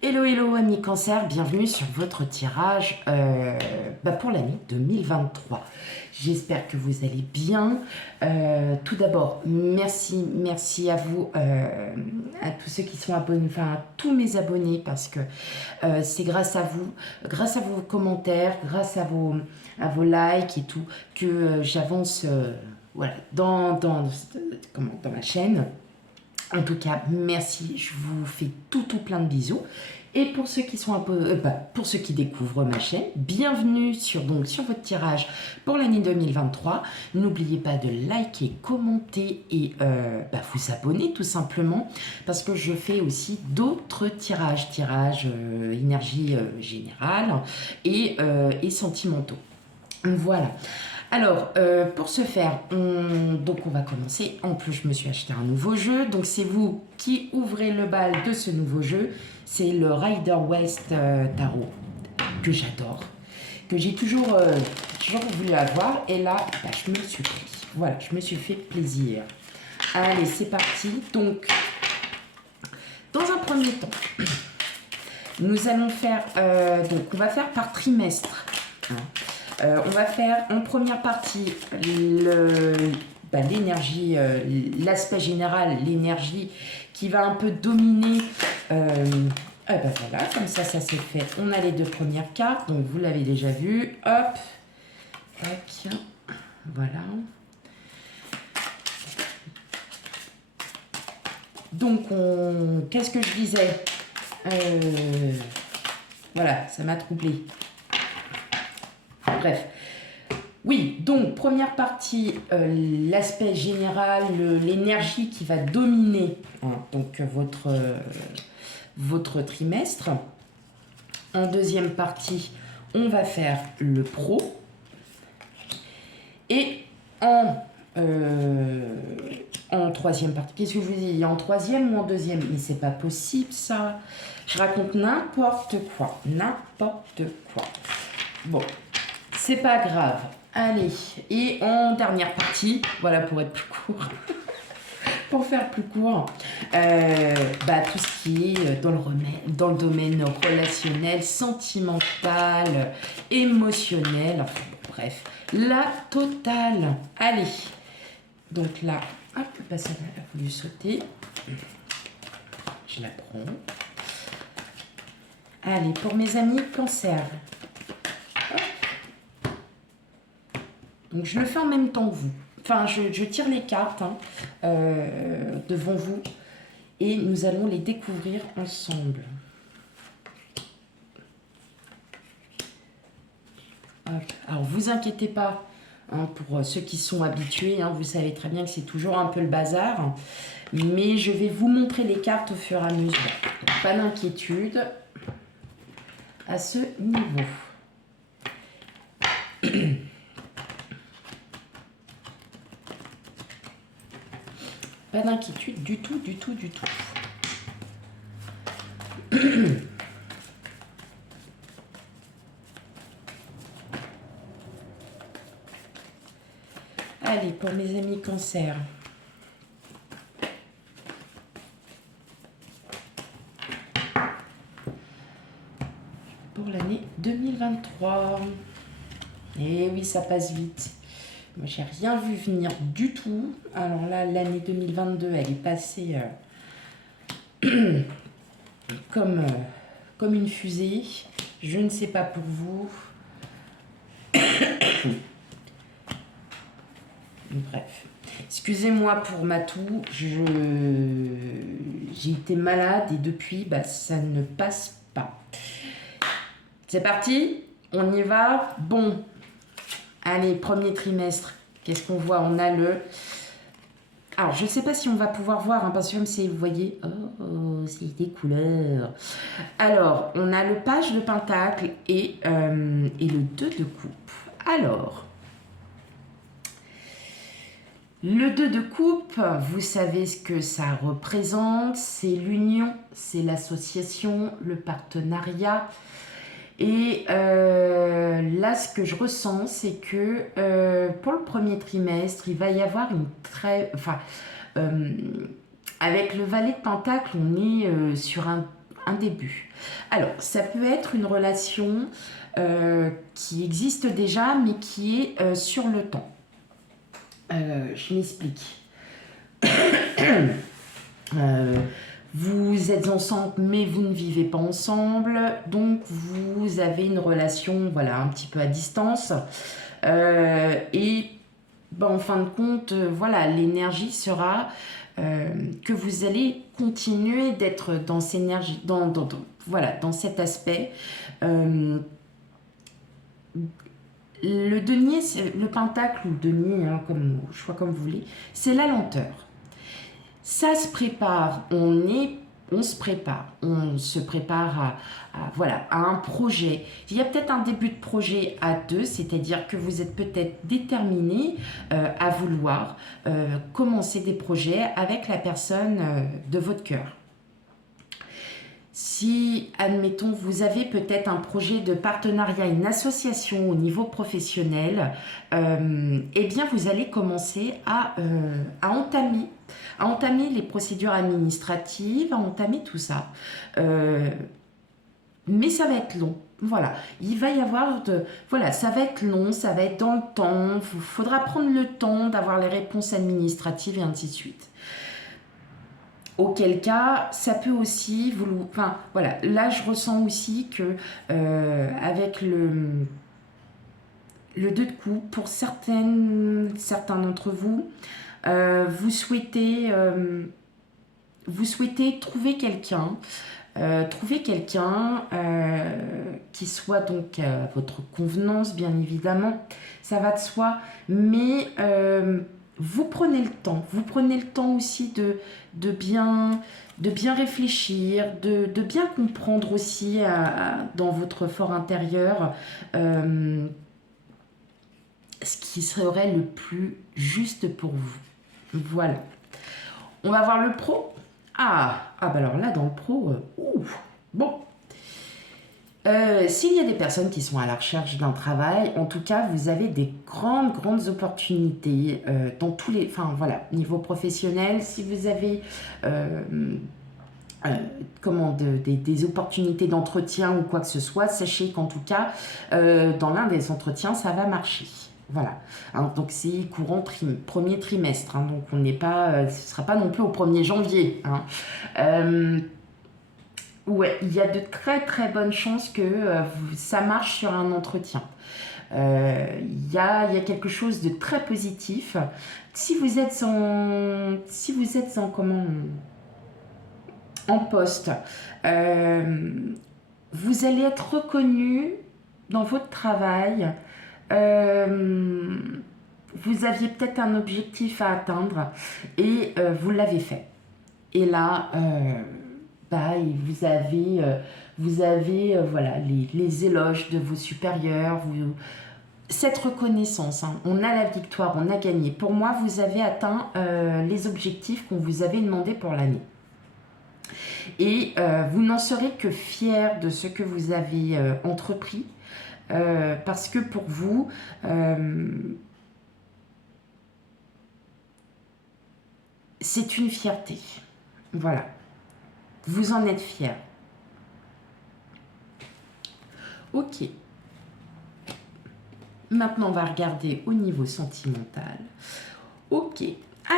Hello, hello amis cancer, bienvenue sur votre tirage pour l'année 2023. J'espère que vous allez bien. Tout d'abord, merci à vous, à tous ceux qui sont abonnés, enfin à tous mes abonnés, parce que c'est grâce à vous, grâce à vos commentaires, grâce à vos likes et tout, que j'avance voilà, dans ma chaîne. En tout cas, merci, je vous fais tout plein de bisous. Et pour ceux qui sont un peu, pour ceux qui découvrent ma chaîne, bienvenue sur votre tirage pour l'année 2023. N'oubliez pas de liker, commenter et vous abonner tout simplement, parce que je fais aussi d'autres tirages, énergie générale et sentimentaux. Voilà. Alors, pour ce faire, on va commencer. En plus, je me suis acheté un nouveau jeu. Donc, c'est vous qui ouvrez le bal de ce nouveau jeu. C'est le Rider West Tarot, que j'adore, que j'ai toujours voulu avoir. Et là, je me suis pris. Voilà, je me suis fait plaisir. Allez, c'est parti. Donc, dans un premier temps, nous allons faire... on va faire par trimestre. Hein. On va faire en première partie l'énergie, l'aspect général, l'énergie qui va un peu dominer. Voilà, comme ça s'est fait. On a les deux premières cartes, donc vous l'avez déjà vu. Hop, tac, voilà. Donc, qu'est-ce que je disais voilà, ça m'a troublé. Bref, oui, donc première partie, l'aspect général, l'énergie qui va dominer donc votre trimestre. En deuxième partie, on va faire le pro. Et en troisième partie, qu'est-ce que je vous dis? En troisième ou en deuxième? Mais c'est pas possible ça. Je raconte n'importe quoi. N'importe quoi. Bon. C'est pas grave. Allez, et en dernière partie, voilà, pour être plus court, pour faire plus court, tout ce qui est dans le domaine relationnel, sentimental, émotionnel, enfin, bref, la totale. Allez, donc là, hop, ça a voulu sauter. Je la prends. Allez, pour mes amis cancer. Donc, je le fais en même temps que vous. Enfin, je tire les cartes devant vous et nous allons les découvrir ensemble. Alors, vous inquiétez pas, pour ceux qui sont habitués, vous savez très bien que c'est toujours un peu le bazar. Mais je vais vous montrer les cartes au fur et à mesure. Donc, pas d'inquiétude à ce niveau. Pas d'inquiétude du tout. Allez, pour mes amis cancer. Pour l'année 2023. Et oui, ça passe vite. Moi, j'ai rien vu venir du tout. Alors là, l'année 2022, elle est passée comme une fusée. Je ne sais pas pour vous. Bref. Excusez-moi pour ma toux. J'ai été malade et depuis, ça ne passe pas. C'est parti. On y va. Bon. Allez, premier trimestre, qu'est-ce qu'on voit? On a le... Alors, je ne sais pas si on va pouvoir voir, parce que comme c'est, vous voyez, c'est des couleurs. Alors, on a le page de pentacle et le 2 de coupe. Alors, le 2 de coupe, vous savez ce que ça représente. C'est l'union, c'est l'association, le partenariat. Et là, ce que je ressens, c'est que pour le premier trimestre, il va y avoir une avec le valet de pentacle, on est sur un un début. Alors, ça peut être une relation qui existe déjà, mais qui est sur le temps. Je m'explique. Vous êtes ensemble, mais vous ne vivez pas ensemble, donc vous avez une relation, voilà, un petit peu à distance. Et en fin de compte, voilà, l'énergie sera que vous allez continuer d'être dans cette énergie, voilà, dans cet aspect. Le denier, le pentacle ou le denier, hein, comme vous voulez, c'est la lenteur. Ça se prépare, on se prépare voilà, à un projet. Il y a peut-être un début de projet à deux, c'est-à-dire que vous êtes peut-être déterminé à vouloir commencer des projets avec la personne de votre cœur. Si, admettons, vous avez peut-être un projet de partenariat, une association au niveau professionnel, eh bien, vous allez commencer à entamer les procédures administratives, à entamer tout ça. Mais ça va être long. Voilà, il va y avoir voilà, ça va être long, ça va être dans le temps, il faudra prendre le temps d'avoir les réponses administratives et ainsi de suite. Auquel cas, ça peut aussi enfin, voilà, là je ressens aussi que avec le 2 de coupe, pour certains d'entre vous, vous souhaitez trouver quelqu'un, qui soit donc à votre convenance, bien évidemment, ça va de soi, mais vous prenez le temps aussi de bien réfléchir, de bien comprendre aussi dans votre fort intérieur ce qui serait le plus juste pour vous. Voilà. On va voir le pro. Bah alors là, dans le pro, bon. S'il y a des personnes qui sont à la recherche d'un travail, en tout cas, vous avez des grandes opportunités dans tous les... Enfin, voilà, niveau professionnel, si vous avez... des opportunités d'entretien ou quoi que ce soit, sachez qu'en tout cas, dans l'un des entretiens, ça va marcher. Voilà. Alors, donc c'est courant premier trimestre, hein, donc on n'est pas, ce sera pas non plus au 1er janvier. Hein. Ouais, il y a de très bonnes chances que ça marche sur un entretien. Il y a quelque chose de très positif. Si vous êtes en poste, vous allez être reconnu dans votre travail. Vous aviez peut-être un objectif à atteindre et vous l'avez fait. Et là, vous avez voilà, les éloges de vos supérieurs, cette reconnaissance, hein. On a la victoire, on a gagné. Pour moi, vous avez atteint les objectifs qu'on vous avait demandé pour l'année. Et vous n'en serez que fiers de ce que vous avez entrepris, parce que pour vous, c'est une fierté. Voilà. Vous en êtes fiers. Ok. Maintenant, on va regarder au niveau sentimental. Ok.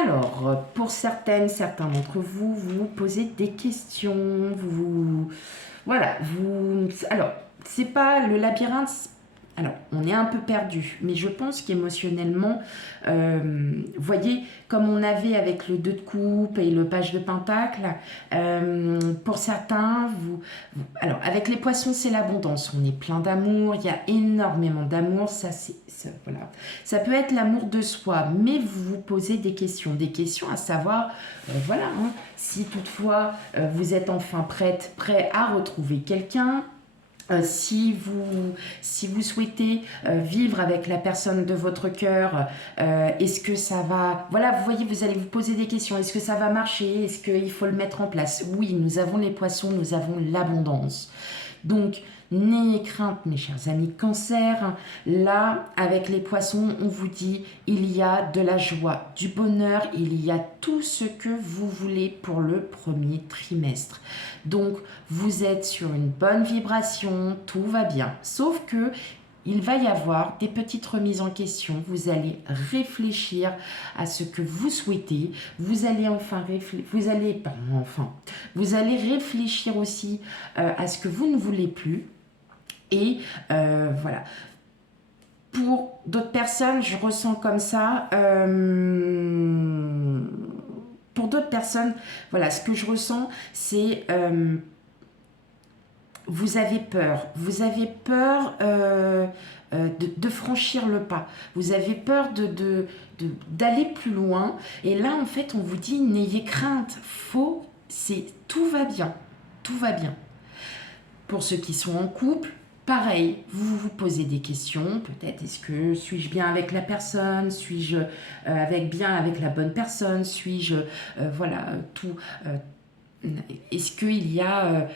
Alors, pour certains d'entre vous, vous vous posez des questions. Alors, c'est pas le labyrinthe. Alors, on est un peu perdu, mais je pense qu'émotionnellement, vous voyez, comme on avait avec le 2 de coupe et le page de pentacle, pour certains, alors, avec les poissons, c'est l'abondance. On est plein d'amour, il y a énormément d'amour, voilà. Ça peut être l'amour de soi, mais vous vous posez des questions à savoir, voilà, hein, si toutefois, vous êtes enfin prêt à retrouver quelqu'un. Si vous souhaitez vivre avec la personne de votre cœur, est-ce que ça va... Voilà, vous voyez, vous allez vous poser des questions. Est-ce que ça va marcher? Est-ce qu'il faut le mettre en place? Oui, nous avons les poissons, nous avons l'abondance. Donc, N'ayez crainte, mes chers amis Cancer. Là, avec les poissons, on vous dit, il y a de la joie, du bonheur, il y a tout ce que vous voulez pour le premier trimestre. Donc, vous êtes sur une bonne vibration, tout va bien. Sauf que il va y avoir des petites remises en question. Vous allez réfléchir à ce que vous souhaitez. Vous allez vous allez réfléchir aussi à ce que vous ne voulez plus. Et voilà. Pour d'autres personnes, je ressens comme ça. Pour d'autres personnes, voilà, ce que je ressens, c'est vous avez peur. Vous avez peur de franchir le pas. Vous avez peur d'aller plus loin. Et là, en fait, on vous dit, n'ayez crainte. Tout va bien. Tout va bien. Pour ceux qui sont en couple, pareil, vous vous posez des questions. Peut-être, suis-je bien avec la personne? Suis-je bien avec la bonne personne? Suis-je, est-ce qu'il y a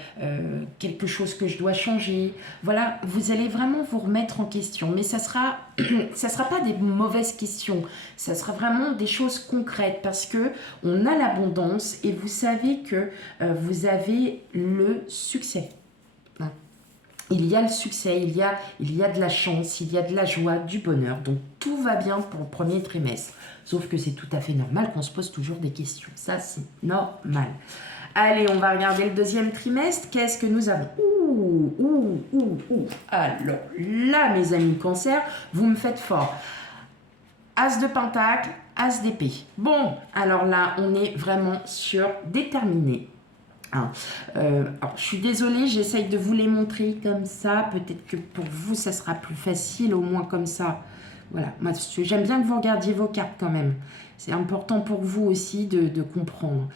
quelque chose que je dois changer? Voilà, vous allez vraiment vous remettre en question. Mais ça sera pas des mauvaises questions. Ça sera vraiment des choses concrètes parce que on a l'abondance et vous savez que vous avez le succès. Hein. Il y a le succès, il y a de la chance, il y a de la joie, du bonheur. Donc tout va bien pour le premier trimestre. Sauf que c'est tout à fait normal qu'on se pose toujours des questions. Ça, c'est normal. Allez, on va regarder le deuxième trimestre. Qu'est-ce que nous avons? Alors là, mes amis Cancer, vous me faites fort. As de Pentacle, As d'épée. Bon, alors là, on est vraiment sur déterminé. Alors, je suis désolée, j'essaye de vous les montrer comme ça. Peut-être que pour vous, ça sera plus facile, au moins comme ça. Voilà, moi j'aime bien que vous regardiez vos cartes quand même. C'est important pour vous aussi de comprendre.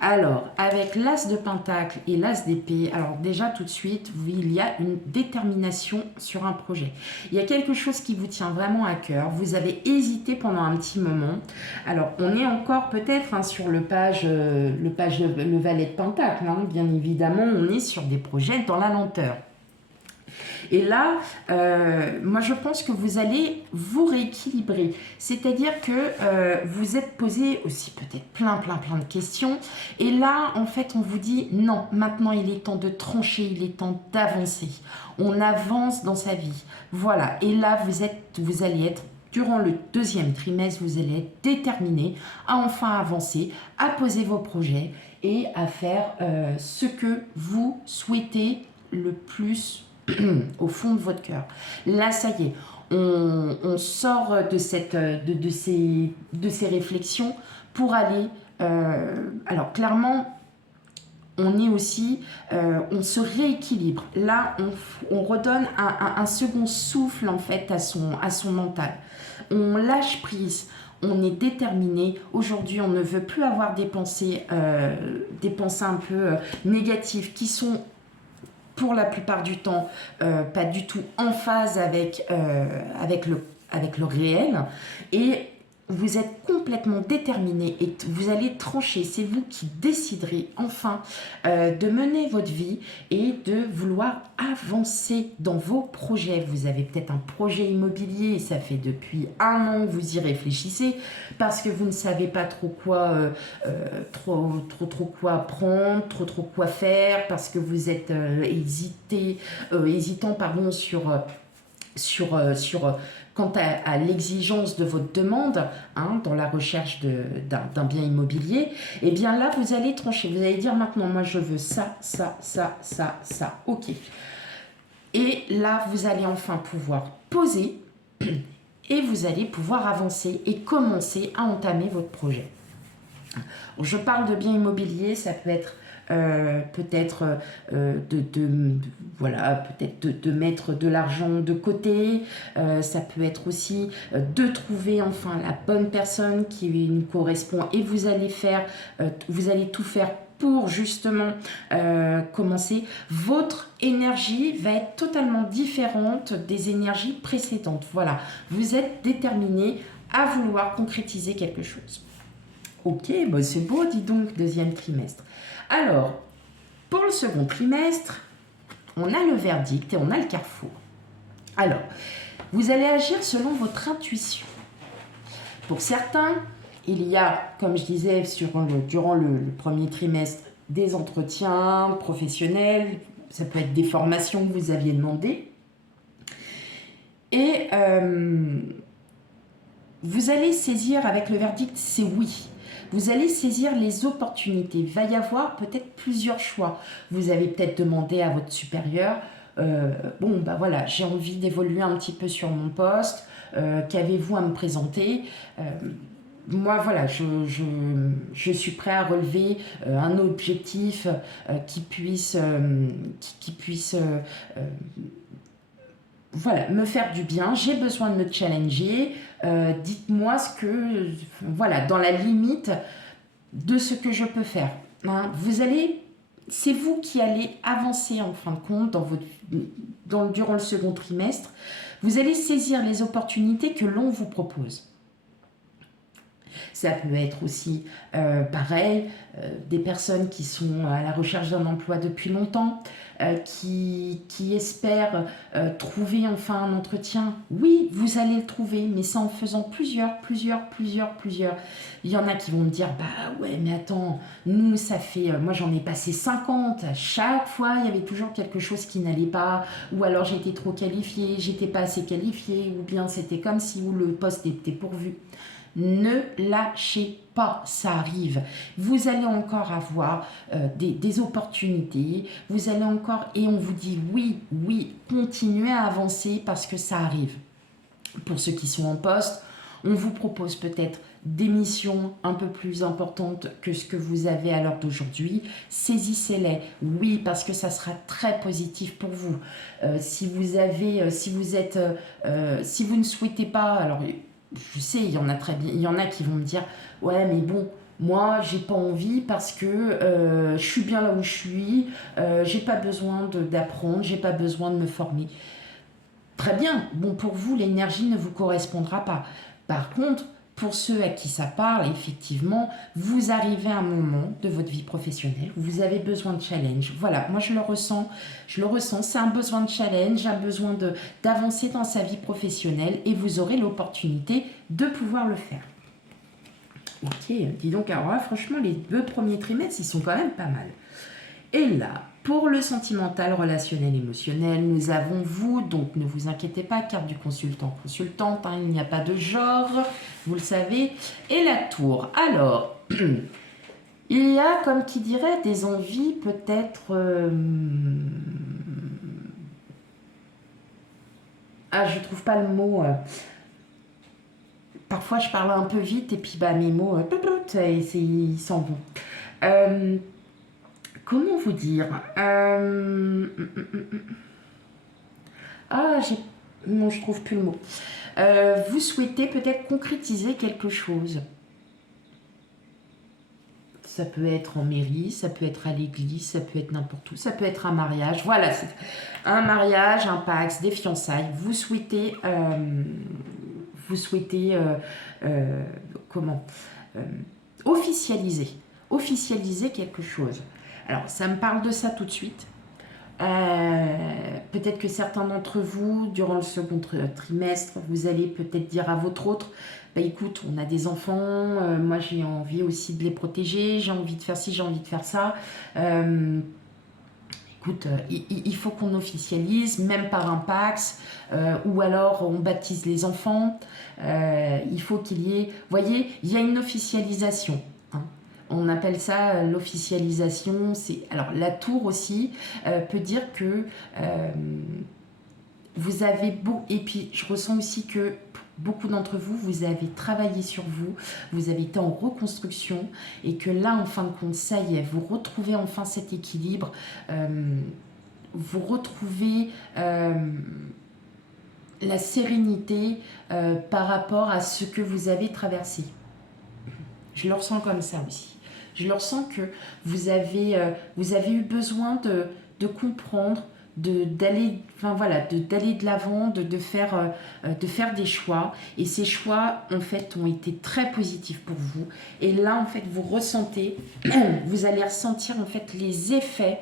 Alors, avec l'As de Pentacle et l'As d'épée, alors déjà tout de suite, il y a une détermination sur un projet. Il y a quelque chose qui vous tient vraiment à cœur. Vous avez hésité pendant un petit moment. Alors, on est encore peut-être sur le valet de Pentacle. Bien évidemment, on est sur des projets dans la lenteur. Et là, moi je pense que vous allez vous rééquilibrer. C'est-à-dire que vous êtes posé aussi peut-être plein de questions. Et là, en fait, on vous dit non, maintenant il est temps de trancher, il est temps d'avancer. On avance dans sa vie. Voilà. Et là, vous allez être, durant le deuxième trimestre, vous allez être déterminé à enfin avancer, à poser vos projets et à faire ce que vous souhaitez le plus au fond de votre cœur. Là, ça y est, on sort de ces réflexions pour aller... alors, clairement, on est aussi... on se rééquilibre. Là, on redonne un second souffle, en fait, à son mental. On lâche prise. On est déterminé. Aujourd'hui, on ne veut plus avoir des pensées un peu négatives qui sont pour la plupart du temps, pas du tout en phase avec le réel. Et vous êtes complètement déterminé et vous allez trancher. C'est vous qui déciderez enfin de mener votre vie et de vouloir avancer dans vos projets. Vous avez peut-être un projet immobilier et ça fait depuis 1 an que vous y réfléchissez parce que vous ne savez pas trop quoi quoi prendre, trop quoi faire, parce que vous êtes hésitant sur quant à l'exigence de votre demande dans la recherche d'un bien immobilier. Et bien là, vous allez trancher. Vous allez dire maintenant, moi je veux ça. Ok. Et là, vous allez enfin pouvoir poser et vous allez pouvoir avancer et commencer à entamer votre projet. Je parle de bien immobilier, ça peut être peut-être de mettre de l'argent de côté, ça peut être aussi de trouver enfin la bonne personne qui nous correspond et vous allez tout faire pour justement commencer. Votre énergie va être totalement différente des énergies précédentes. Voilà, vous êtes déterminé à vouloir concrétiser quelque chose. Ok, bah c'est beau, dis donc, deuxième trimestre. Alors, pour le second trimestre, on a le verdict et on a le carrefour. Alors, vous allez agir selon votre intuition. Pour certains, il y a, comme je disais, durant le premier trimestre, des entretiens professionnels, ça peut être des formations que vous aviez demandées. Et vous allez saisir avec le verdict, c'est oui. Vous allez saisir les opportunités. Il va y avoir peut-être plusieurs choix. Vous avez peut-être demandé à votre supérieur, bon, bah voilà, j'ai envie d'évoluer un petit peu sur mon poste, qu'avez-vous à me présenter moi, voilà, je suis prêt à relever un objectif qui puisse, voilà, me faire du bien. J'ai besoin de me challenger. Dites-moi ce que, voilà, dans la limite de ce que je peux faire. Hein. C'est vous qui allez avancer en fin de compte durant le second trimestre. Vous allez saisir les opportunités que l'on vous propose. Ça peut être aussi, pareil, des personnes qui sont à la recherche d'un emploi depuis longtemps, qui espèrent trouver enfin un entretien. Oui, vous allez le trouver, mais c'est en faisant plusieurs. Il y en a qui vont me dire, bah ouais, mais attends, nous, ça fait, moi j'en ai passé 50, à chaque fois, il y avait toujours quelque chose qui n'allait pas, ou alors j'étais trop qualifiée, j'étais pas assez qualifiée, ou bien c'était comme si le poste était pourvu. Ne lâchez pas, ça arrive. Vous allez encore avoir des opportunités, vous allez encore, et on vous dit oui, continuez à avancer parce que ça arrive. Pour ceux qui sont en poste, on vous propose peut-être des missions un peu plus importantes que ce que vous avez à l'heure d'aujourd'hui. Saisissez-les, oui, parce que ça sera très positif pour vous. Si vous ne souhaitez pas, alors je sais, il y en a qui vont me dire, ouais, mais bon, moi, j'ai pas envie parce que je suis bien là où je suis, j'ai pas besoin d'apprendre, j'ai pas besoin de me former. Très bien, bon, pour vous, l'énergie ne vous correspondra pas. Par contre, pour ceux à qui ça parle, effectivement, vous arrivez à un moment de votre vie professionnelle où vous avez besoin de challenge. Voilà, moi je le ressens, c'est un besoin de challenge, un besoin d'avancer dans sa vie professionnelle et vous aurez l'opportunité de pouvoir le faire. Ok, dis donc, alors là, franchement, les 2 premiers trimestres, ils sont quand même pas mal. Et là, pour le sentimental, relationnel, émotionnel, nous avons vous, donc ne vous inquiétez pas, carte du consultant, consultante, hein, il n'y a pas de genre, vous le savez, et la tour. Alors, il y a, comme qui dirait, des envies peut-être... Ah, je trouve pas le mot... Parfois, je parle un peu vite et puis bah, mes mots, ils s'en vont. Comment vous dire non, je trouve plus le mot. Vous souhaitez peut-être concrétiser quelque chose. Ça peut être en mairie, ça peut être à l'église, ça peut être n'importe où, ça peut être un mariage. Voilà, c'est un mariage, un pax, des fiançailles. Vous souhaitez officialiser quelque chose. Alors, ça me parle de ça tout de suite. Peut-être que certains d'entre vous, durant le second trimestre, vous allez peut-être dire à votre autre, bah écoute, on a des enfants, moi j'ai envie aussi de les protéger, j'ai envie de faire ci, j'ai envie de faire ça. Écoute, il faut qu'on officialise, même par un Pacs, ou alors on baptise les enfants. Il faut qu'il y ait... Vous voyez, il y a une officialisation. Hein. On appelle ça l'officialisation. Alors, la tour aussi peut dire que vous avez beau... Et puis, je ressens aussi que beaucoup d'entre vous, vous avez travaillé sur vous, vous avez été en reconstruction et que là, en fin de compte, ça y est, vous retrouvez enfin cet équilibre, vous retrouvez la sérénité par rapport à ce que vous avez traversé. Je le ressens comme ça aussi. Je le ressens que vous avez eu besoin de comprendre, d'aller de l'avant, de faire des choix, et ces choix en fait ont été très positifs pour vous, et là en fait vous ressentez vous allez ressentir en fait les effets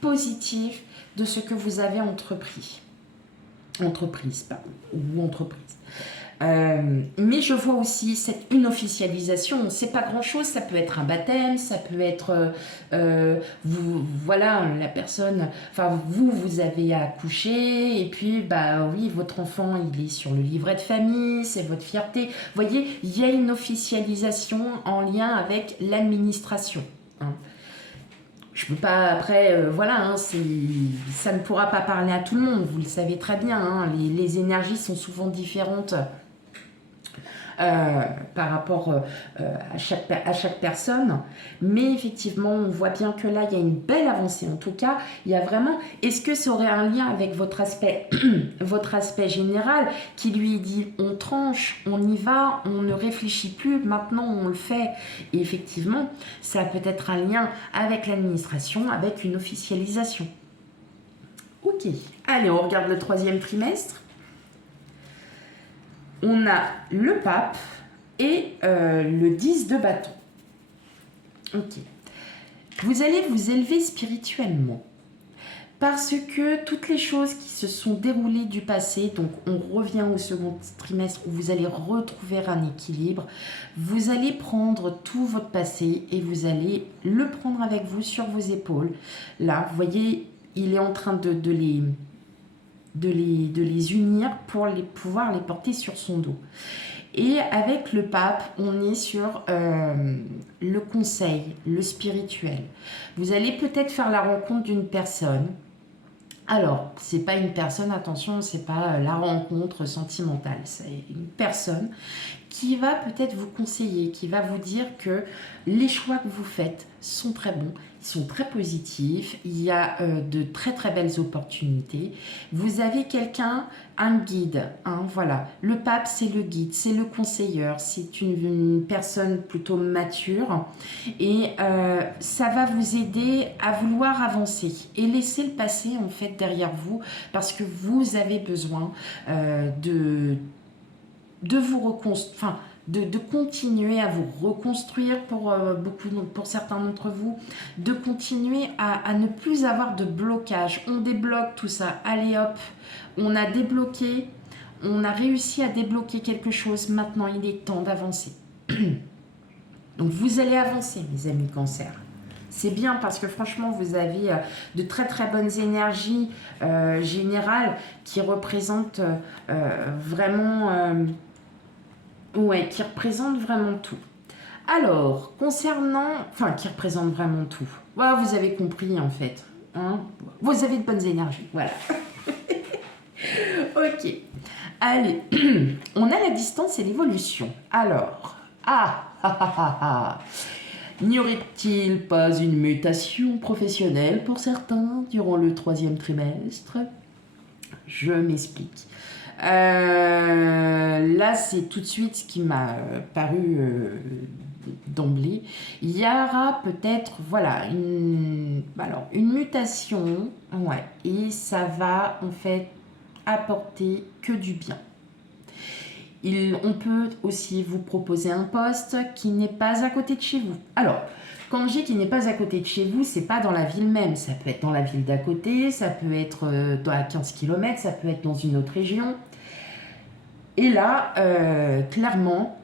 positifs de ce que vous avez entreprise, pardon, ou entreprise. Mais je vois aussi une officialisation, c'est pas grand chose, ça peut être un baptême, ça peut être voilà, la personne, enfin vous avez accouché et puis bah oui, votre enfant il est sur le livret de famille, c'est votre fierté. Vous voyez, il y a une officialisation en lien avec l'administration, hein. Je peux pas, après, voilà, hein, ça ne pourra pas parler à tout le monde, vous le savez très bien, hein, les énergies sont souvent différentes par rapport à chaque personne. Mais effectivement, on voit bien que là, il y a une belle avancée. En tout cas, il y a vraiment... Est-ce que ça aurait un lien avec votre aspect, votre aspect général qui lui dit on tranche, on y va, on ne réfléchit plus, maintenant on le fait. Et effectivement, ça a peut-être un lien avec l'administration, avec une officialisation. Ok, allez, on regarde le 3e trimestre. On a le pape et le 10 de bâton. Ok. Vous allez vous élever spirituellement parce que toutes les choses qui se sont déroulées du passé, donc on revient au 2e trimestre où vous allez retrouver un équilibre, vous allez prendre tout votre passé et vous allez le prendre avec vous sur vos épaules. Là, vous voyez, il est en train de les unir pour pouvoir les porter sur son dos. Et avec le pape, on est sur le conseil, le spirituel. Vous allez peut-être faire la rencontre d'une personne. Alors, c'est pas une personne, attention, c'est pas la rencontre sentimentale. C'est une personne qui va peut-être vous conseiller, qui va vous dire que les choix que vous faites sont très bons, ils sont très positifs, il y a de très très belles opportunités. Vous avez quelqu'un, un guide, hein, voilà. Le pape, c'est le guide, c'est le conseiller, c'est une personne plutôt mature et ça va vous aider à vouloir avancer et laisser le passé en fait derrière vous parce que vous avez besoin de vous reconstruire, enfin, de continuer à vous reconstruire pour certains d'entre vous, de continuer à ne plus avoir de blocage. On débloque tout ça. Allez hop, on a débloqué, on a réussi à débloquer quelque chose. Maintenant, il est temps d'avancer. Donc, vous allez avancer, mes amis Cancer. C'est bien parce que franchement, vous avez de très très bonnes énergies générales qui représentent vraiment... ouais, qui représentent vraiment tout. Alors, concernant... Enfin, qui représentent vraiment tout. Ouais, vous avez compris en fait. Hein, vous avez de bonnes énergies, voilà. Ok. Allez, on a la distance et l'évolution. Alors, n'y aurait-il pas une mutation professionnelle pour certains durant le 3e trimestre? Je m'explique. Là, c'est tout de suite ce qui m'a paru d'emblée. Il y aura peut-être, voilà, une mutation, ouais, et ça va en fait apporter que du bien. On peut aussi vous proposer un poste qui n'est pas à côté de chez vous. Alors, quand je dis qu'il n'est pas à côté de chez vous, c'est pas dans la ville même. Ça peut être dans la ville d'à côté, ça peut être à 15 km, ça peut être dans une autre région. Et là, clairement,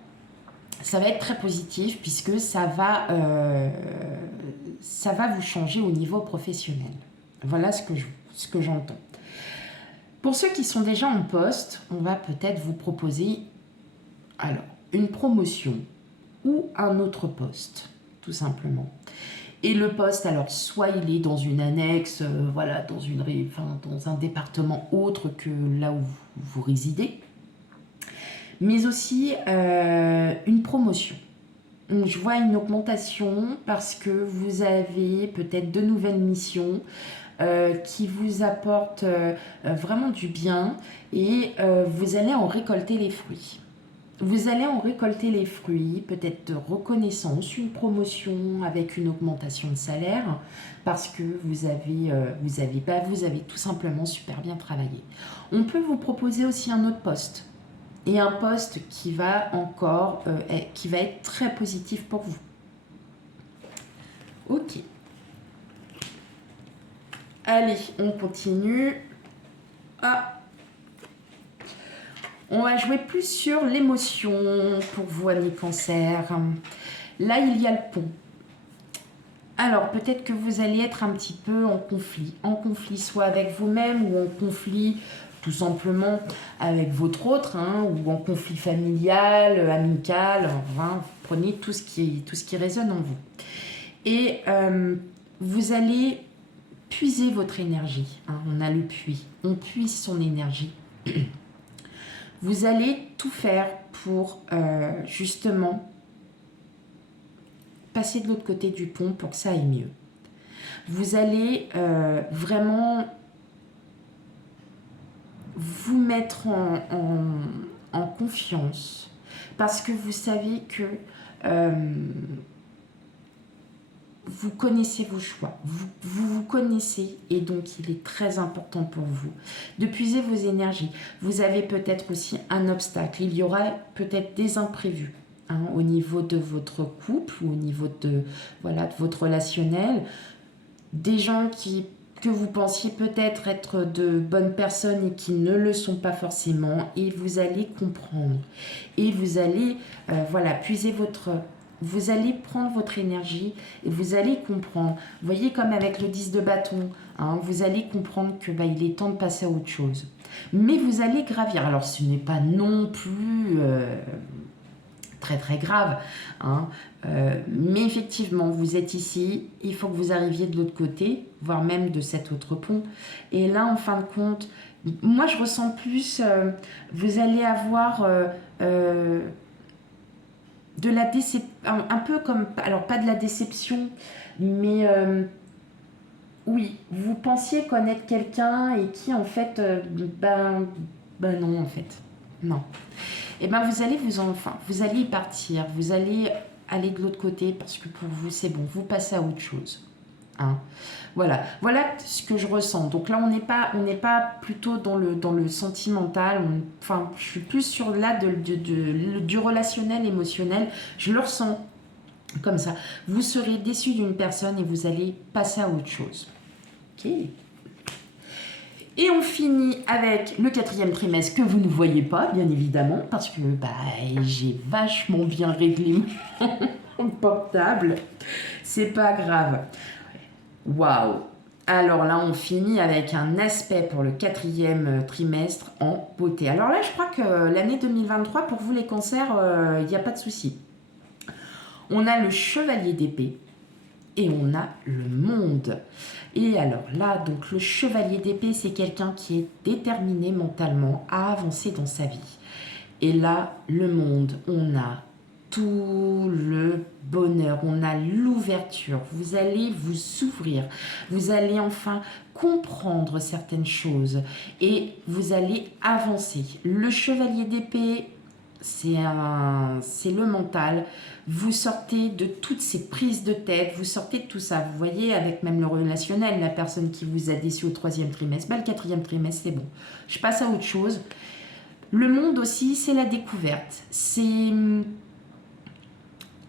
ça va être très positif puisque ça va vous changer au niveau professionnel. Voilà ce que j'entends. Pour ceux qui sont déjà en poste, on va peut-être vous proposer alors une promotion ou un autre poste, tout simplement. Et le poste, alors soit il est dans une annexe, voilà, dans un département autre que là où vous résidez, mais aussi une promotion. Je vois une augmentation parce que vous avez peut-être de nouvelles missions qui vous apportent vraiment du bien et vous allez en récolter les fruits. Vous allez en récolter les fruits, peut-être de reconnaissance, une promotion avec une augmentation de salaire, parce que vous avez tout simplement super bien travaillé. On peut vous proposer aussi un autre poste, et un poste qui va être très positif pour vous. Ok. Allez, on continue. Ah. On va jouer plus sur l'émotion pour vous, amis Cancer. Là, il y a le pont. Alors, peut-être que vous allez être un petit peu en conflit soit avec vous-même ou en conflit tout simplement avec votre autre, hein, ou en conflit familial, amical, enfin, vous prenez tout ce qui résonne en vous. Et vous allez puiser votre énergie, hein, on a le puits, on puise son énergie. Vous allez tout faire pour justement passer de l'autre côté du pont pour que ça aille mieux. Vous allez vraiment vous mettre en confiance parce que vous savez que vous connaissez vos choix, vous connaissez et donc il est très important pour vous de puiser vos énergies. Vous avez peut-être aussi un obstacle, il y aura peut-être des imprévus. Au niveau de votre couple ou au niveau de votre relationnel, des gens que vous pensiez peut-être être de bonnes personnes et qui ne le sont pas forcément, et vous allez comprendre et vous allez puiser vous allez prendre votre énergie et vous allez comprendre. Vous voyez, comme avec le 10 de bâton, vous allez comprendre que il est temps de passer à autre chose. Mais vous allez gravir. Alors ce n'est pas non plus très très grave, mais effectivement vous êtes ici, il faut que vous arriviez de l'autre côté, voire même de cet autre pont, et là en fin de compte moi je ressens plus vous allez avoir de la déception, un peu comme, alors pas de la déception, mais oui, vous pensiez connaître quelqu'un et qui en fait non en fait, non. Et vous allez vous allez y partir, vous allez aller de l'autre côté parce que pour vous c'est bon, vous passez à autre chose. Voilà ce que je ressens. Donc là on n'est pas plutôt dans le sentimental. Je suis plus sur là du relationnel, émotionnel. Je le ressens comme ça. Vous serez déçu d'une personne et vous allez passer à autre chose. Ok. Et on finit avec le 4e trimestre que vous ne voyez pas, bien évidemment, parce que j'ai vachement bien réglé mon portable. C'est pas grave. Waouh! Alors là, on finit avec un aspect pour le 4e trimestre en beauté. Alors là, je crois que l'année 2023, pour vous les cancers, il n'y a pas de souci. On a le chevalier d'épée et on a le monde. Et alors là, donc le chevalier d'épée, c'est quelqu'un qui est déterminé mentalement à avancer dans sa vie. Et là, le monde, on a tout le bonheur, on a l'ouverture, vous allez vous ouvrir, vous allez enfin comprendre certaines choses et vous allez avancer. Le chevalier d'épée, c'est le mental. Vous sortez de toutes ces prises de tête, vous sortez de tout ça. Vous voyez, avec même le relationnel, la personne qui vous a déçu au 3e trimestre, le 4e trimestre, c'est bon. Je passe à autre chose. Le monde aussi, c'est la découverte. C'est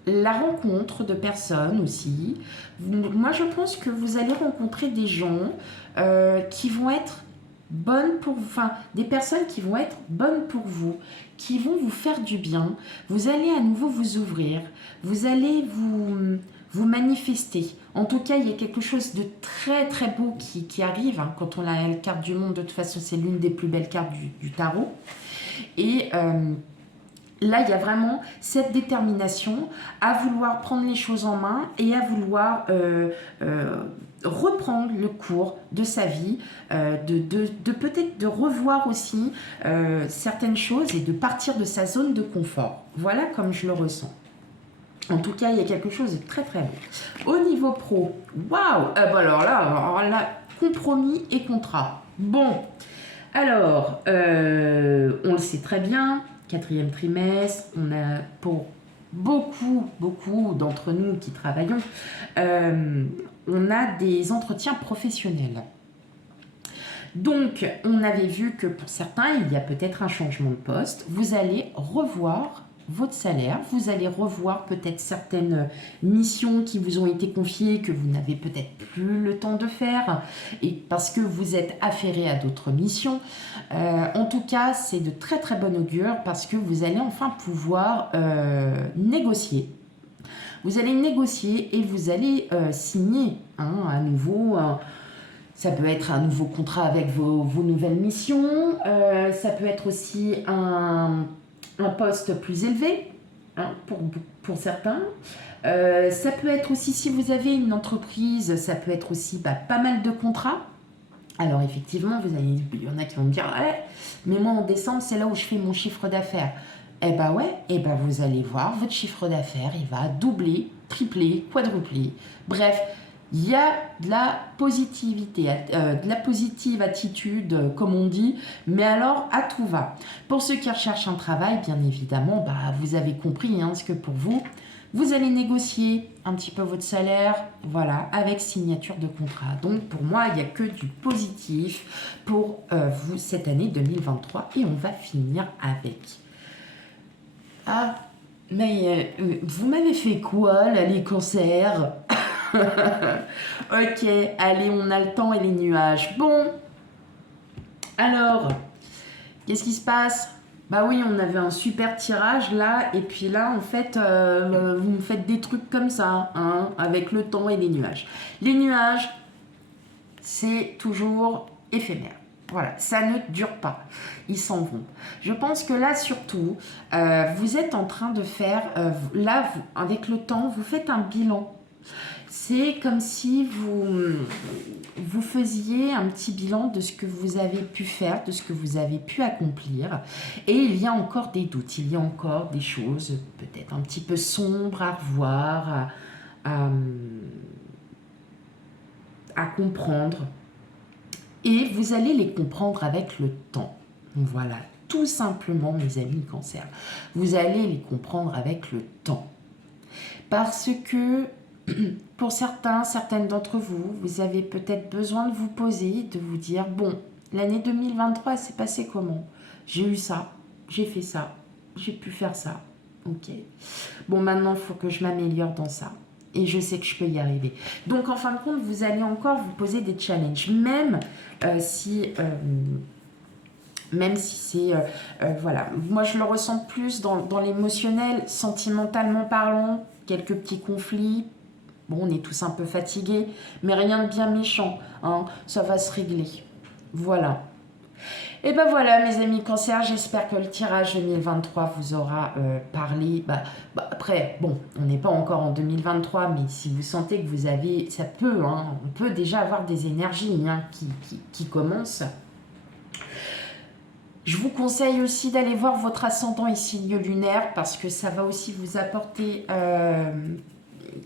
la rencontre de personnes aussi. Moi, je pense que vous allez rencontrer des gens qui vont être bonnes pour vous, des personnes qui vont être bonnes pour vous, qui vont vous faire du bien. Vous allez à nouveau vous ouvrir, vous allez vous manifester. En tout cas, il y a quelque chose de très très beau qui arrive. Quand on a la carte du monde, de toute façon, c'est l'une des plus belles cartes du tarot. Et là, il y a vraiment cette détermination à vouloir prendre les choses en main et à vouloir reprendre le cours de sa vie, de peut-être de revoir aussi certaines choses et de partir de sa zone de confort. Voilà comme je le ressens. En tout cas, il y a quelque chose de très très beau. Au niveau pro, waouh, alors là, compromis et contrat. Bon, alors, on le sait très bien, 4e trimestre, on a pour beaucoup d'entre nous qui travaillons, on a des entretiens professionnels. Donc, on avait vu que pour certains, il y a peut-être un changement de poste. Vous allez revoir votre salaire, vous allez revoir peut-être certaines missions qui vous ont été confiées, que vous n'avez peut-être plus le temps de faire, et parce que vous êtes affairé à d'autres missions. En tout cas, c'est de très très bon augure parce que vous allez enfin pouvoir négocier. Vous allez négocier et vous allez signer à nouveau. Ça peut être un nouveau contrat avec vos nouvelles missions. Ça peut être aussi un poste plus élevé pour certains. Ça peut être aussi, si vous avez une entreprise, ça peut être aussi pas mal de contrats. Alors effectivement, il y en a qui vont me dire ouais, mais moi en décembre, c'est là où je fais mon chiffre d'affaires. Eh ben ouais, vous allez voir, votre chiffre d'affaires, il va doubler, tripler, quadrupler. Bref, il y a de la positivité, de la positive attitude, comme on dit, mais alors à tout va. Pour ceux qui recherchent un travail, bien évidemment, vous avez compris ce que pour vous, vous allez négocier un petit peu votre salaire, voilà, avec signature de contrat. Donc pour moi, il n'y a que du positif pour vous cette année 2023 et on va finir avec. Ah, mais vous m'avez fait quoi là, les cancers? Ok, allez, on a le temps et les nuages. Bon, alors, qu'est-ce qui se passe? Bah oui, on avait un super tirage là, et puis là, en fait, vous me faites des trucs comme ça, avec le temps et les nuages. Les nuages, c'est toujours éphémère. Voilà, ça ne dure pas. Ils s'en vont. Je pense que là, surtout, vous êtes en train de faire... avec le temps, vous faites un bilan. C'est comme si vous faisiez un petit bilan de ce que vous avez pu faire, de ce que vous avez pu accomplir. Et il y a encore des doutes, il y a encore des choses peut-être un petit peu sombres à revoir, à comprendre. Et vous allez les comprendre avec le temps. Voilà, tout simplement, mes amis Cancer. Vous allez les comprendre avec le temps. Parce que pour certaines d'entre vous, vous avez peut-être besoin de vous poser, de vous dire, bon, l'année 2023, s'est passée comment? J'ai eu ça, j'ai fait ça, j'ai pu faire ça. Ok. Bon, maintenant, il faut que je m'améliore dans ça. Et je sais que je peux y arriver. Donc, en fin de compte, vous allez encore vous poser des challenges. Même si c'est... voilà. Moi, je le ressens plus dans l'émotionnel, sentimentalement parlant, quelques petits conflits. Bon, on est tous un peu fatigués, mais rien de bien méchant. Ça va se régler. Voilà. Et ben voilà, mes amis Cancer, j'espère que le tirage 2023 vous aura parlé. Après, bon, on n'est pas encore en 2023, mais si vous sentez que vous avez, ça peut, on peut déjà avoir des énergies qui commencent. Je vous conseille aussi d'aller voir votre ascendant et signe lunaire parce que ça va aussi vous apporter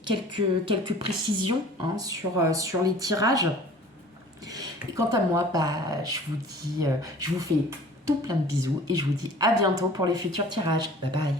quelques précisions sur les tirages. Et quant à moi, je vous fais tout plein de bisous et je vous dis à bientôt pour les futurs tirages. Bye bye.